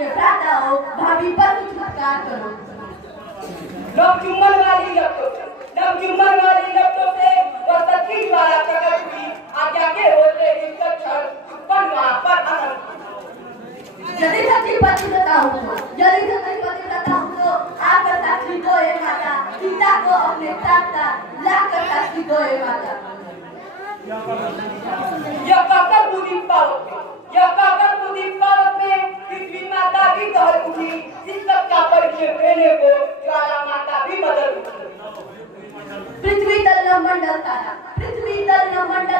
के भ्राता हो, भाभी पर संस्कार करो। नवजुम्मन वाली लपटों से वह सच्ची ज्वाला प्रकट हुई, आज्ञा के होते ही तत्क्षण उत्पन्न वहाँ पर अनंत। यदि सच्ची पतिव्रता हूँ तो आकर साक्षी दो हे माता, सीता को अपने साथ लाकर साक्षी दो हे माता। यह कहकर मुदीप पावक में पृथ्वी माता भी दहल उठी, इस सब का परिचय देने को ज्वाला माता भी बदल उठी। पृथ्वी तल न मंडल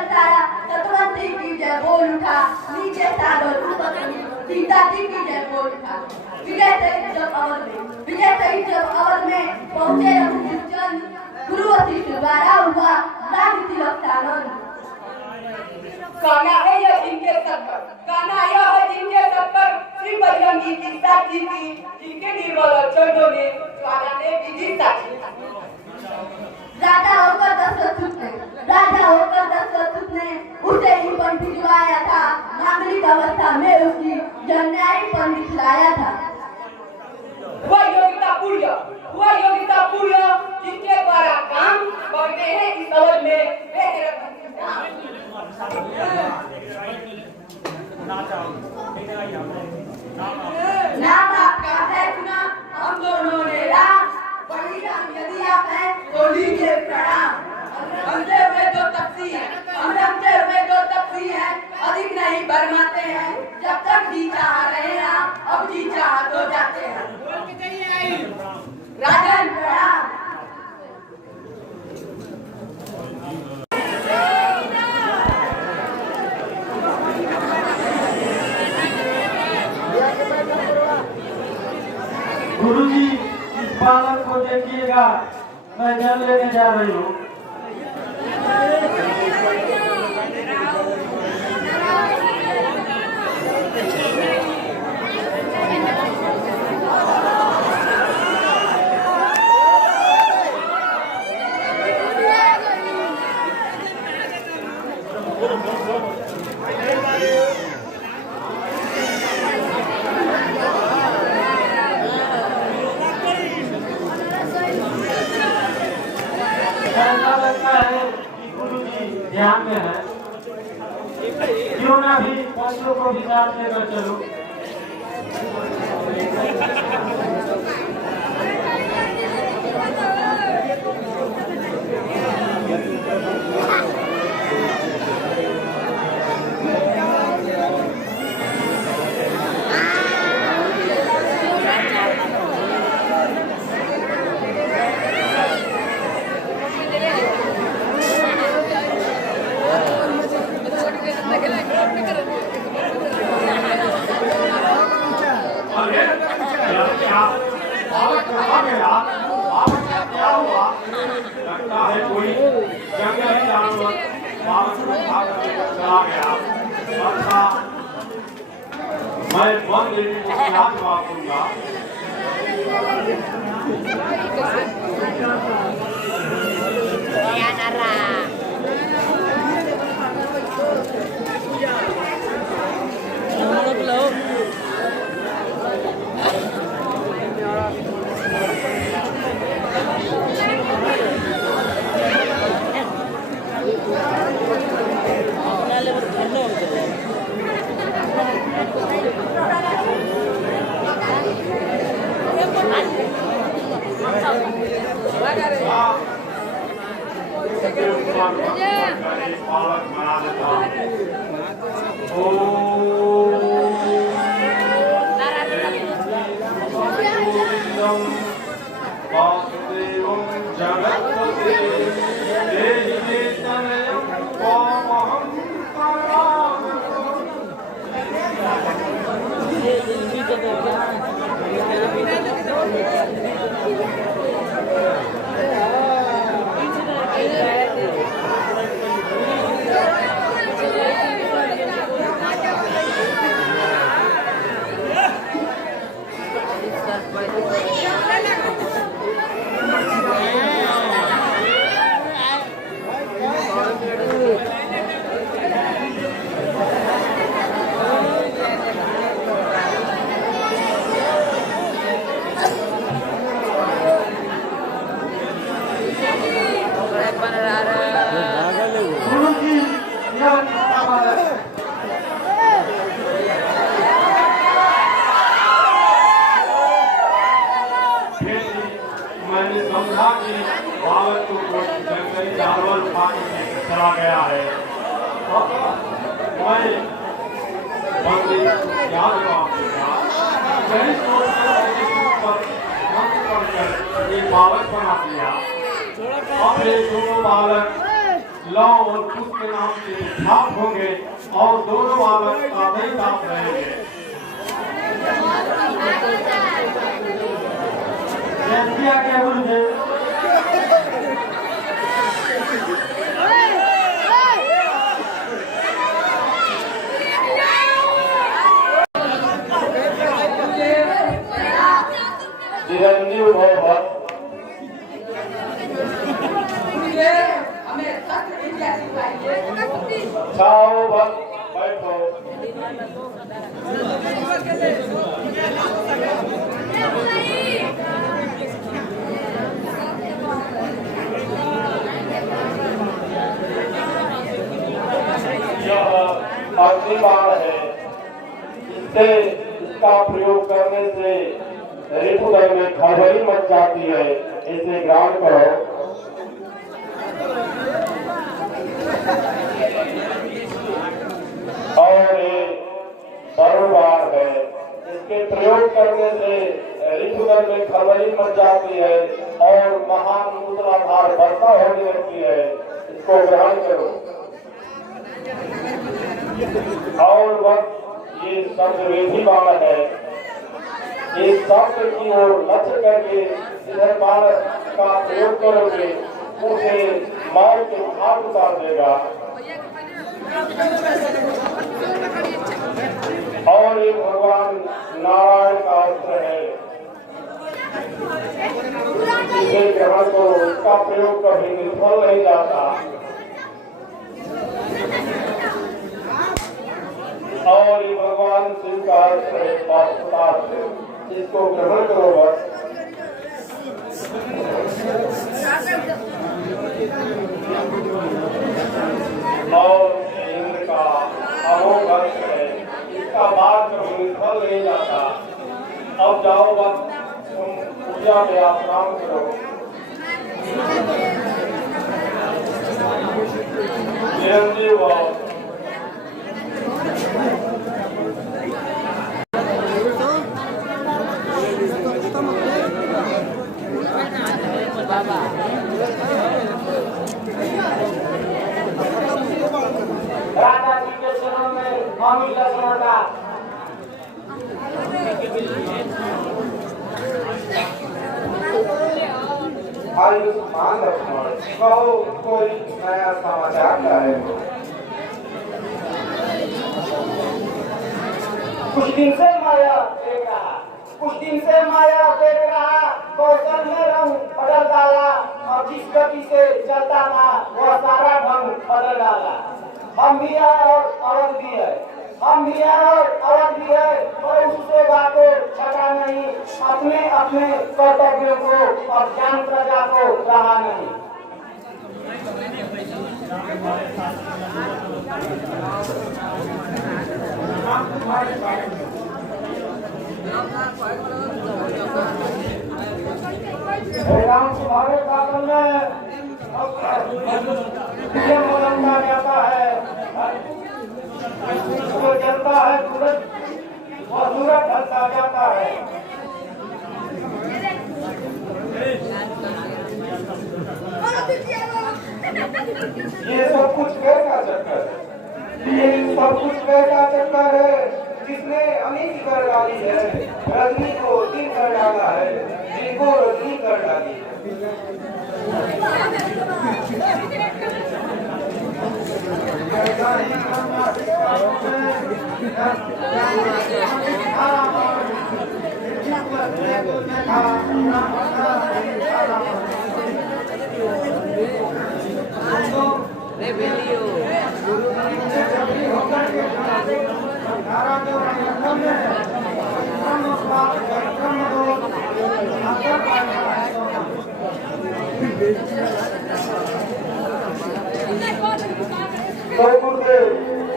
तारा, तत्वंती की जय बोल उठा, नीचे सागर ऊपर सीता जी की जय बोल उठा। विजय सहित जब अवध में पहुंचे रघुचंद, गुरु वशिष्ठ द्वारा हुआ राज तिलक सानंद। गाना है यह जिनके सर पर श्री बजरंगी की साक्षी थी, जिनके निर्मल अक्षरों ने ज्वाला ने विधि साक्षी। राजा होकर दशरथ ने उसे ही पण भिजवाया था, मांगलिक अवस्था में उसकी जन्यायीपन दिखलाया था। वह योगिता पूर्ण जिनके द्वारा काम बढ़ते हैं इस अवध में, नाम आपका है सुना, हम दोनों ने राम, वही राम यदि आप हैं तो लीजिए प्रणाम। हमसे हुए जो तपसी हैं, अधिक नहीं बरमाते हैं, जब तक जी चाह रहे हैं, अब जी चाह तो जाते हैं। राजन प्रणाम। गुरुजी, इस बालक को देखिएगा, मैं जल लेने जा रही हूँ। ऐसा लगता है कि गुरुजी ध्यान में है, क्यों ना भी बच्चों को भी साथ लेकर चलूं। क्या हुआ? लगता है कोई जंगली जानवर बालक को उठा कर चला गया। अच्छा, मैं वन देवी को क्या जवाब दूंगा? चला गया है। मैं मंदिर याद यही सोचकर एक बालक बना दिया। अब ये दोनों बालक लौ और कुश के नाम से विख्यात होंगे और दोनों बालक साथ ही साथ रहेंगे। क्या मुझे चिरंजीव भव हमें सत्य विद्या सिखाइए। छाओ भक्त बैठो। यह अग्निबाण है। इसका प्रयोग करने से ऋतुदय में खलबली मच जाती है। इसे ग्रहण करो। और ये बरुबार है। इसके प्रयोग करने से ऋतुदय में खलबली मच जाती है और महान मूसलाधार वर्षा होने लगती है। इसको ग्रहण करो। और वक्त ये शब्द वेदी बाण है। इस शब्द की ओर लक्ष्य करके इधर बाण का प्रयोग करोगे उसे मार के हाथ उतार देगा। और ये भगवान नारायण का अस्त्र है। इसे ग्रहण करो। इसका प्रयोग कभी निष्फल नहीं जाता। और ये भगवान शिव का अस्त्र है पाशुपतास्त्र। इसको ग्रहण करो बस। और इंद्र का अमोघ अस्त्र है। इसका बात कभी निष्फल नहीं जाता। अब जाओ बस तुम पूजा में आराम करो। चिरंजीव राजा जी के चरणों में अमित लक्ष्मण का आयुष्मान लक्ष्मण कहो कोई नया समाचार क्या है। कुछ दिन से माया देख रहा कौशल में रंग बदल डाला और जिस गति से चलता था वह सारा ढंग बदल डाला। हम भी है और औरत भी है। और उससे बातों छटा नहीं। अपने अपने कर्तव्यों को और ज्ञान प्रजा को रहा नहीं। तुम्हारे शासन में जाता है वो जलता है सूरज और सूरज ढलता जाता है। ये सब कुछ कैसा चक्कर है। ये सब कुछ कैसा चक्कर है जिसने अमीर कर डाली है। रजनी को दिन कर डाला है। दिन को रजनी कर डाली है।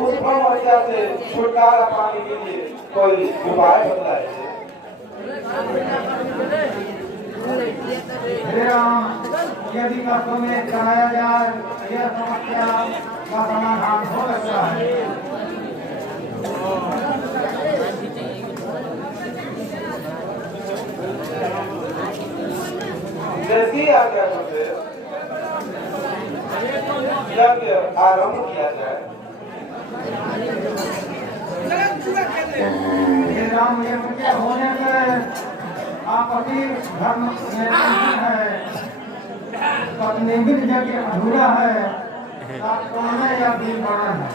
उस समस्या से छुटकारा पाने के लिए कोई उपाय बताए। हे राम, यदि कष्टों में कराया जाए यह समस्या का समाधान हो सकता है। जैसी आज्ञा होते यज्ञ आरंभ किया जाए। हे राम, यज्ञ होने में आपसी धर्म में है, पत्नीविद यज्ञ अधूरा है, तात्पर्य या विवरण है।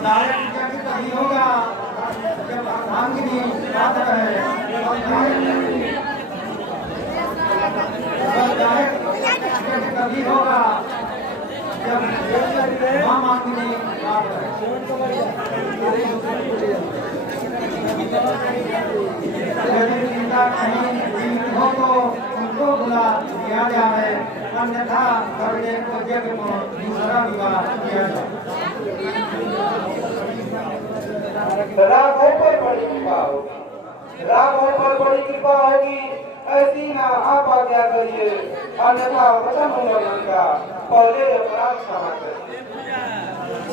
धार्मिक यज्ञ तभी होगा जब अर्धांगिनी पात्र है। यज्ञ तभी होगा जब मामांगिनी पात्र है। यदि सीता कहीं जीवित हो तो उनको बुला दिया जाए, अन्यथा करने को यज्ञ को दूसरा विवाह किया जाए। राघव पर बड़ी कृपा होगी, राघव पर बड़ी कृपा होगी, ऐसी ना आप आज्ञा करिए, अन्यथा वचन उल्लंघन का पहले अपराध क्षमा करिए।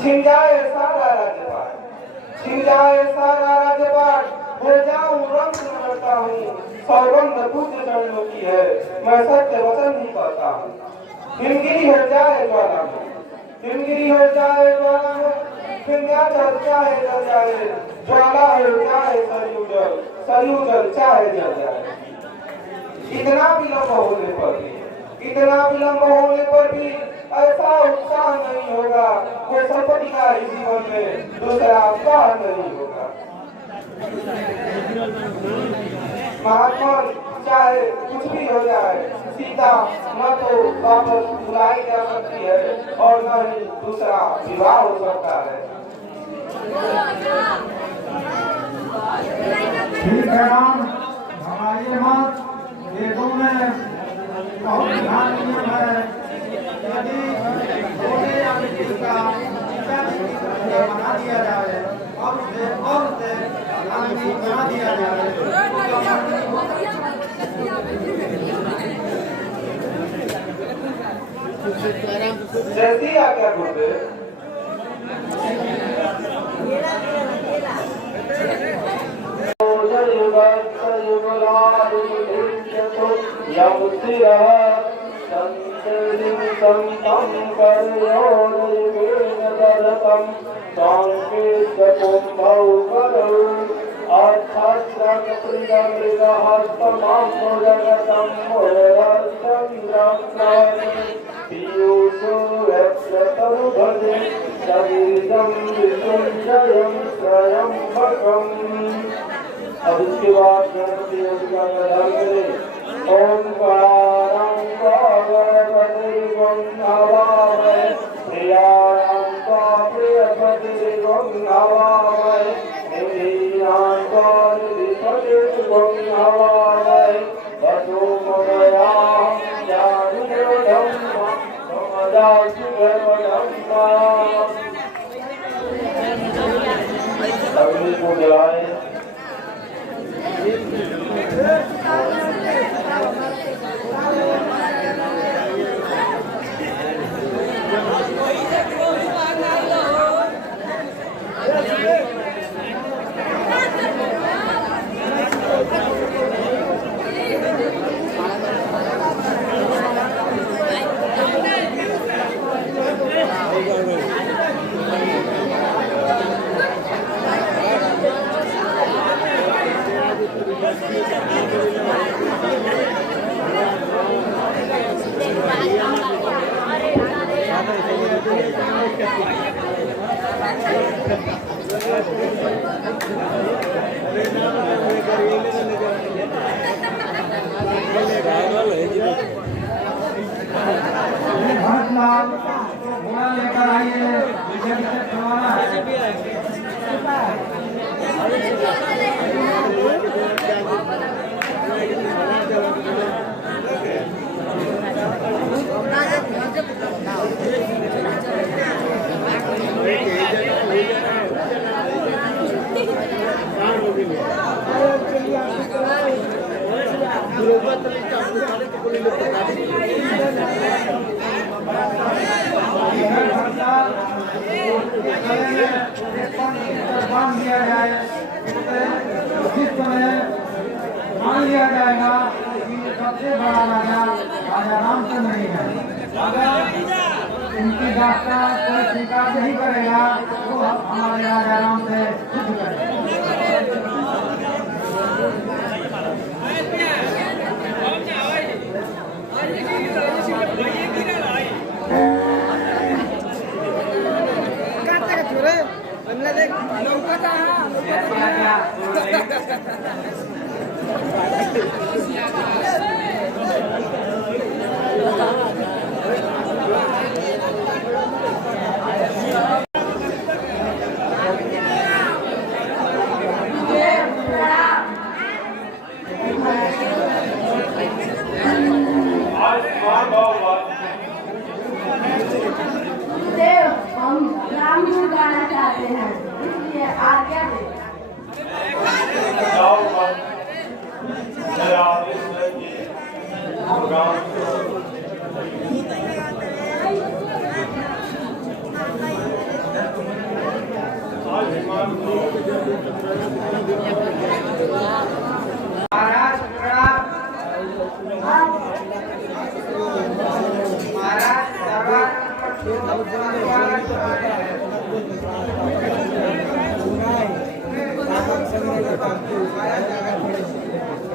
छिन जाए सारा राज्यपाट, छिन जाए सारा राज्यपाट, हो जाऊं रंग करता हूँ, सौगंध पूज्य चरणों की है, मैं सत्य वचन ही कहता हूँ। हिमगिरी हो जाए ज्वाला में, हिमगिरी हो जाए ज्वाला में, विंध्याचल चाहे जल जाए, ज्वाला हो जाए सरयू जल, सरयू जल चाहे जल जाए। इतना विलंब होने पर भी, इतना विलंब होने पर भी ऐसा उत्साह नहीं होगा, कोई संपत्ति का इस जीवन में दूसरा उत्साह नहीं होगा। महात्मा चाहे कुछ भी हो जाए, सीता न तो वापस बुलाई जा सकती है और न ही दूसरा विवाह हो सकता है। ठीक है राम, हमारी मत वेदों में बहुत ध्यान नियम है। यदि सोने या मिट्टी का बना दिया जाए और उसे बना दिया जाए जैसी आज्ञा होते अब इसके बाद गणपति का प्रदान करें। ओंकारं भगवते गंगावामहे, प्रियाणां प्रियपते गंगावामहे, निधीनां निधिपते गंगावामहे, वसो ममयां ज्ञानिरोधं ममदासु धर्मधम्मा। अग्नि को जलाएं। भरतलाल घोड़ा लेकर आइए, विजय से करवाना है। गले में एक पंख बांध दिया जाए, इससे उचित समय मान लिया जाएगा कि सबसे बड़ा राजा राजा रामचंद्र ही है। अगर इनकी दास्तां कोई स्वीकार नहीं करेगा तो हमारे राजा राम से युद्ध करेगा। देव, हम राम गुण गाना चाहते हैं, इसलिए आज्ञा दे। महाराज प्रणाम। महाराज दरबार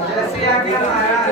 जैसे आज्ञा महाराज।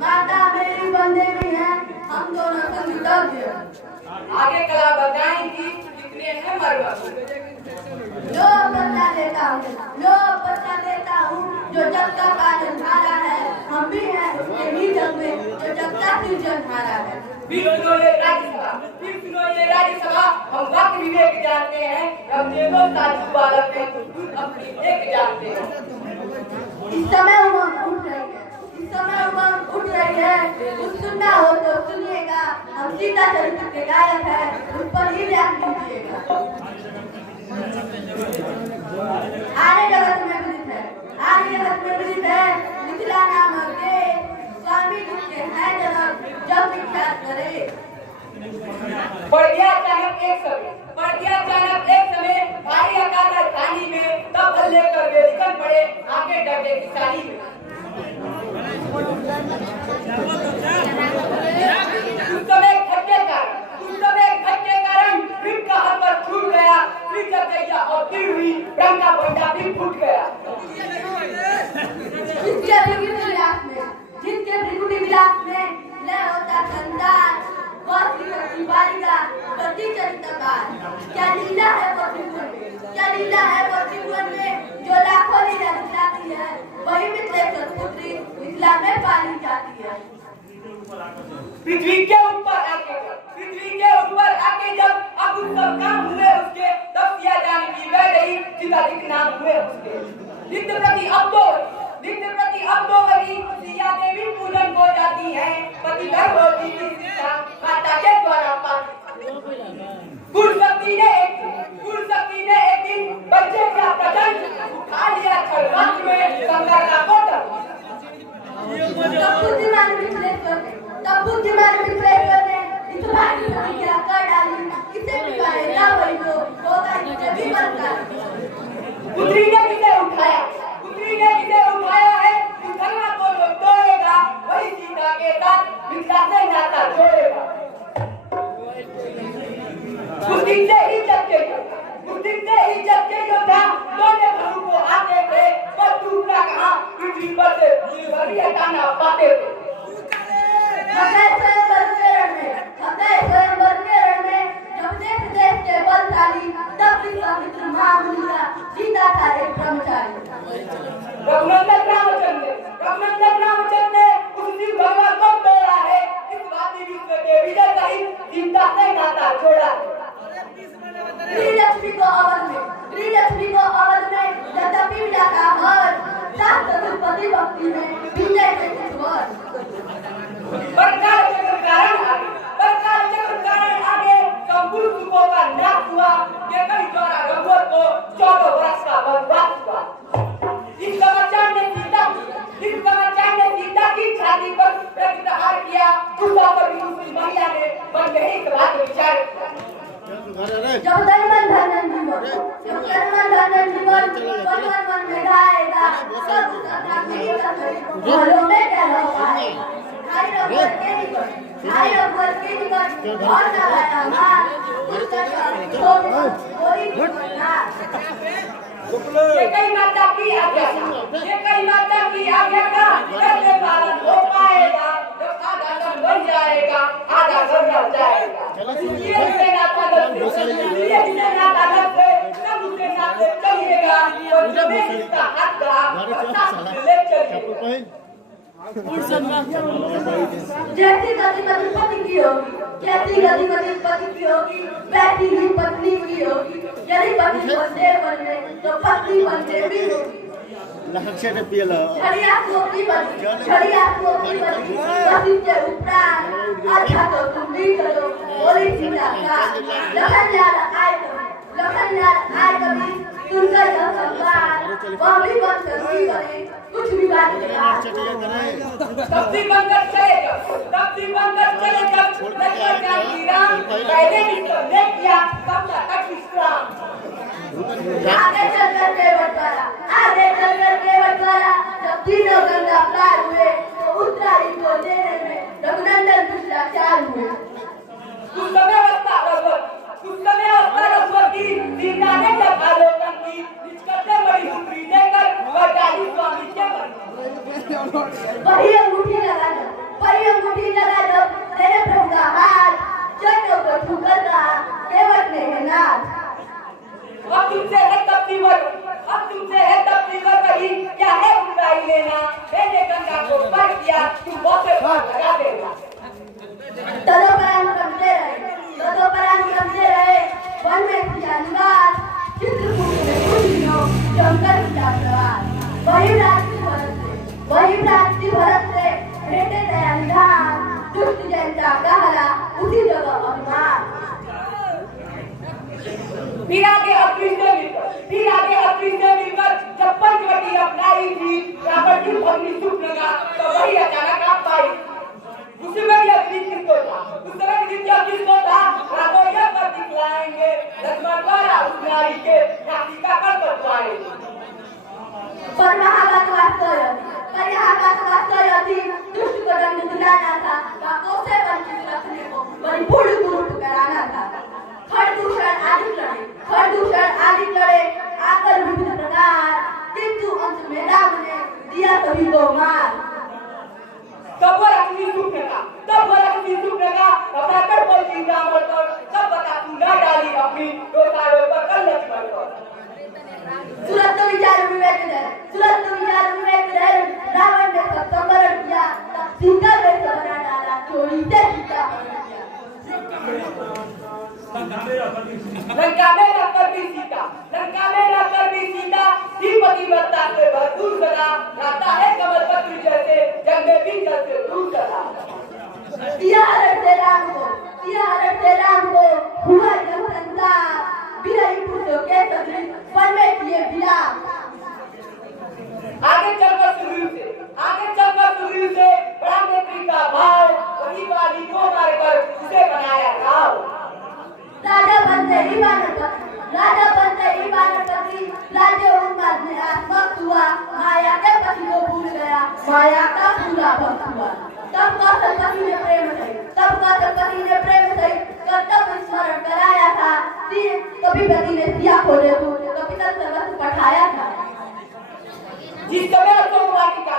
माता मेरी बंदे भी है, हम दोनों संग आगे कला बताएंगी कितने हैं मरवा। लो बता देता हूँ जो जग का पालन हारा है, हम भी हैं उसके ही जग में जो जग का सृजन हारा है। फिर सुनो ये राज्यसभा, हम वक्त विवेक जानते हैं, अपने दो साधु बालक हैं, तुम अपनी एक जानते हैं। इस समय उमंग उठ रही है, कुछ सुनना हो तो सुनिएगा, हम सीता चरित्र के गायक हैं, उस पर ही ध्यान दीजिएगा। आर्य जगत में विदित है, मिथिला नामक देश, स्वामी जी के हैं जनक, जब विख्यात करे। पड़ गया अचानक एक समय भारी अकाल राजधानी में, तब हल्ले कर वे निकल पड़े आगे डरने की सारी में। उस समय घट के कारण फिर का हर छूट गया, फिर जब गैया और फिर हुई ब्रह्म का पंडा भी फूट गया। जिनके भृगुटी विलास में लय होता संसार, वह श्रीमती बालिका पति चरित्रकार। क्या लीला है वो त्रिभुवन में, जो लाखों लीला दिखलाती है, वही मिथिलेश्वर पुत्री मिथिला में पाली जाती है। पृथ्वी के ऊपर आके जब अब उस सब काम हुए उसके, तब सिया जानकी वह गई सीता नाम हुए उसके। नित्य प्रति अब तो वही सिया देवी पूजन को जाती है, पति गर्भ होती की शिक्षा माता के द्वारा पाती। कुलशक्ति ने एक दिन बच्चे का प्रचंड उठा लिया खड़गंज में गंगा का कोटा। तब बुद्धिमान मिथिलेश्वर ने इस भारी समस्या कर डाली, इसे बिगाड़ेगा वही तो होगा इससे भी बदकार। पुत्री ने किसे उठाया है, इस धर्म को जो तोड़ेगा वही सीता के साथ मिथिला से नाता जोड़ेगा। उस दिन से ही जब के योद्धा दोनों धनु को आते थे, पर टूटना कहाँ पृथ्वी पर से निर्भरी हटाना पाते थे। स्वयंवर के रण में जब देश के बलशाली, तब विश्वामित्र महामुनि का सीता था एक ब्रह्मचारी। रघुनंदन रामचंद्र ने उस दिन भगवान को तोड़ा है, इस वादी विश्व के विजय सहित सीता से नाता जोड़ा है। श्री लक्ष्मी को अवध में पति भक्ति में विजय से कुछ वर्ष बरकार चक्र कारण आगे संपूर्ण सुखों का नाश हुआ। ये कई द्वारा रघुवर को 14 वर्ष का वनवास हुआ। इस समाचार ने सीता की छाती पर प्रहार किया। दूसरा पर भी महिला ने मन में एक बात विचार जब धन जीवन भगवान मन में गाएगा सब उसका नहीं कर बोलो में क्या होता है आई रघुवर के निकट और ना आया मार ये कई माता की आज्ञा का कैसे पालन हो पाएगा। जब आधा घर बन जाएगा आधा घर रह जाएगा। ये से नाता लगते सब उसे नाते चलिएगा और जब इसका हाथ का ले चलिए। जैसी गतिमति पति की होगी जैसी गतिमति पति की होगी वैसी ही पत्नी की होगी। यदि पति बंदे बने तो पत्नी बंदे भी होगी। छड़िया को पति के उपरांत अच्छा तो तुम भी करो बोली सीता का लखन लाल आए कभी सुनकर यह संवाद वह भी बन सकती बने कुछ भी बात तब्दी बनकर चले जब लड़का जानकी राम पहले ही तो ले किया तब तक विश्राम। आगे चलकर केवट वाला जब तीनों गंगा पार हुए तो उत्तरायणी को देने में रघुनंदन भ्रष्टाचार हुए। कुछ समय रघुवर की सीता ने जब आलोकन की निष्कर्षे बड़ी हुक्री देकर और डाली स्वामी के मन वही अंगूठी लगा दो तेरे प्रभु का हाथ चरणों को ठुकर रहा केवट ने है नाथ। अब तुमसे है तब तीवर कही क्या है बुराई लेना। मैंने गंगा को पर किया तुम बहुत लगा देगा। तदोपरांत समझे रहे वन में किया निवास चित्रकूट में कुछ दिनों जमकर किया प्रवास। वही रात्रि भरत से भेटे दया निधान दुष्ट जनता कहला उसी जगह अभिमान। फिर आगे अपनी से मिलकर जब पंचवटी अपनाई थी रावण की भगनी चुप लगा तो वही अचानक आप पाई। उसी में भी अपनी किसको था राघोया पर दिखलाएंगे लक्ष्मण द्वारा उस नारी के नाती का कर पाएंगे। पर यहाँ बात वास्तव थी दुष्ट को दंड दिलाना था काकों से वंचित रखने को परिपूर्ण गुरु कराना था। खरदूषण आदि लड़े आकर विभिन्न प्रकार किंतु अंत में राम ने दिया सभी को मार। तब वो लक्ष्मी सुख लगा अपना कर बोलती रावण पर सब बता तू ना डाली अपनी दोसारों पर कर लक्ष्मण पर। सूरत तो विचार विवेक रावण ने सब संवरण किया सीता वेश बना डाला चोरी से सीता लंका में रखकर भी सीता पतिव्रता से भरपूर सदा रहता है कमल पत्र जैसे जंग में भी जल से दूर सदा। दिया हरण से राम को हुआ जब संसार बिरही पुरुषों के सदृश वन में किए विलाप। आगे चलकर सुग्रीव से बड़ा नेत्री का भाव वही वाली को मारकर उसे बनाया राव। राजा बनते ही बानरपति राज्य उन्माद में आत्मक हुआ माया के पति को भूल गया माया का पूरा भक्त हुआ। तब कौशलपति ने प्रेम सहित कर्तव्य स्मरण कराया था। कपिपति ने सिया को देखो कपितल सर्वस्व पठाया था। जिस समय अशोक वाटिका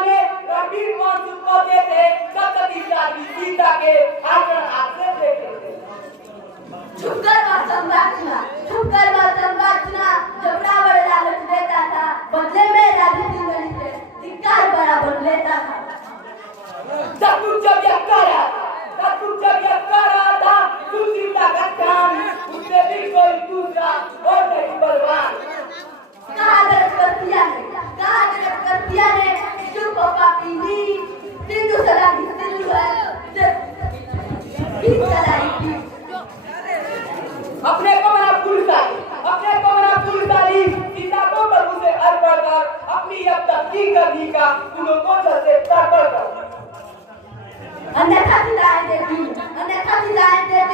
में रणवीर कौन सुखोते थे सप्तती शादी सीता के आचरण आश्रय देते थे। छुपकर वह संवाचना जब रावण लालच देता था बदले में राधे सिंह से धिक्कार बराबर लेता था। जब यह कर रहा था तू सीता का काम उससे भी कोई दूसरा और नहीं बलवान। कहाँ दर्ज कर दिया है अपने को मना पुरुषाली सीता को प्रभु से अर्पण कर अपनी अब तक की करनी का उन्हों को चलते तर्पण कर। अन्यथा सिलाएं देती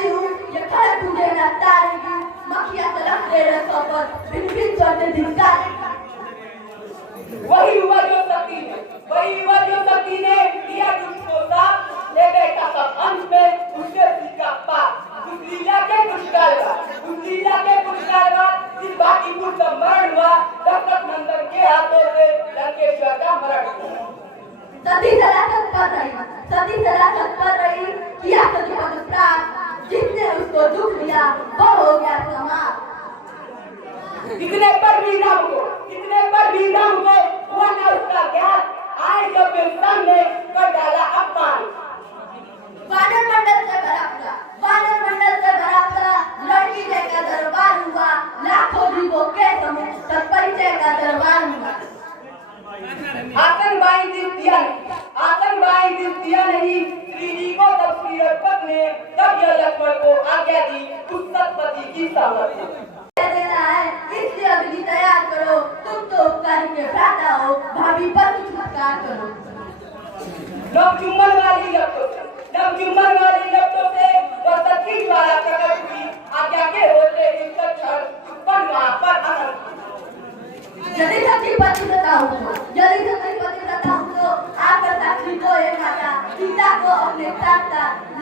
हूँ ये खड़े तुझे न तारेगी मक्खियाँ तलक दे रखों पर भिन भिन चढ़ते धिक्कारेगी। वही हुआ जो शक्ति ने दिया तुझको साथ ले बेटा सब अंत में उसके सीखा पाप उस लीला के कुछ काल बाद इस बाकीपुर का मरण हुआ दशरथ नंदन के हाथों से लंकेश्वर का मरण हुआ। सती सलाखत पर रही किया सतीपति प्राण जिसने उसको दुख दिया वो हो गया समाप्त। इतने पर भी राम को हुआ ना उसका ज्ञान आए जब वे सामने कर डाला अपमान। वानर मंडल से भरा था लड़की जय का दरबार हुआ लाखों जीवों के समूह तत्परिचय का दरबार हुआ। आतंकवादी दिया नहीं श्री जी को तब श्रीरघुपत ने तब यह लक्ष्मण को आज्ञा दी उस सतपति की सामर्थ्य देना है इसलिए अग्नि तैयार करो तुम तो उपकारी के भ्राता हो भाभी पर छुटकार करो। नवजुम्मन वाली लपटों से वह सच्ची ज्वाला प्रकट हुई आज्ञा के होते ही क्षण उत्पन्न वहाँ पर अनंत। यदि सच्ची पतिव्रता हूँ तो आकर साक्षी दो हे माता सीता को अपने साथ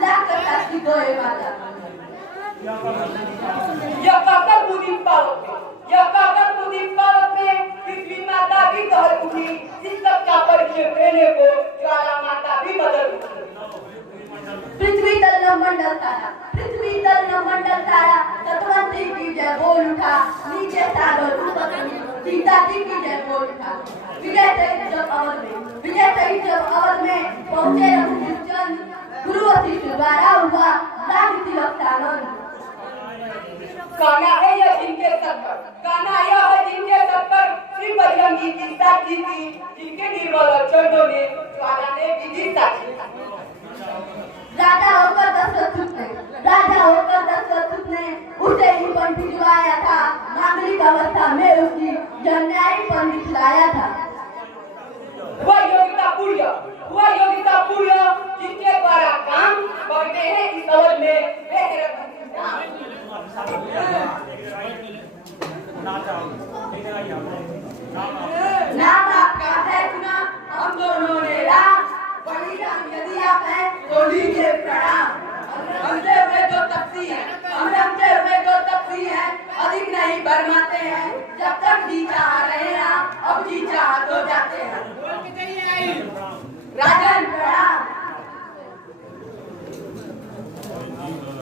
लाकर साक्षी दो हे माता। यह काकर मुदीप पावक में पृथ्वी माता भी कहल उठी इस सब का परिचय देने को ज्वाला माता भी बदल उठी। पृथ्वी तल न मंडल तारा तत्वंती की जय बोल उठा नीचे सागर ऊपर सीता जी की जय बोल उठा। विजय सहित जब अवध में पहुंचे रघुचंद गुरु वशिष्ठ द्वारा हुआ लाख तिलक सानंद। काना है यह जिनके सर पर श्री बजरंगी की साक्षी थी जिनके निर्मल चरणों में ज्वाला ने विधि साक्षी। राजा होकर दशरथ ने उसे ही पर भिजवाया था मांगलिक अवस्था में उसकी जन्यायी पर निकलाया था। वह योगिता पूर्ण जिनके द्वारा काम करते हैं इस अवध में नाम आपका है सुना हम दोनों ने राम बड़ी राम यदि आप हैं तो लीजिए प्रणाम। हमसे हुए जो तपसी हैं अधिक नहीं बरमाते हैं जब तक जी चाह रहे हैं अब जी चाह तो जाते हैं। राजन प्रणाम।